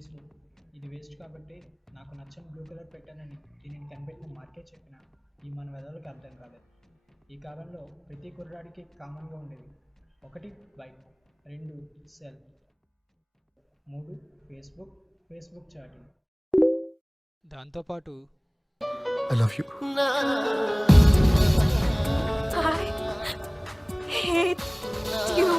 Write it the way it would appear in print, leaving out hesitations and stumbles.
Waste, ఇది waste కాబట్టి నాకు నచ్చని బ్లూ కలర్ పెట్టానని దీనిని కనిపెట్టిన మార్కే చెప్పిన ఈ మన వెదవులకి అర్థం కాలేదు. ఈ కాలంలో ప్రతి కుర్రాడికి కామన్గా ఉండేవి: 1 బైక్, 2 సెల్, 3 ఫేస్బుక్ చాటింగ్. దాంతోపాటు I love you. I hate you.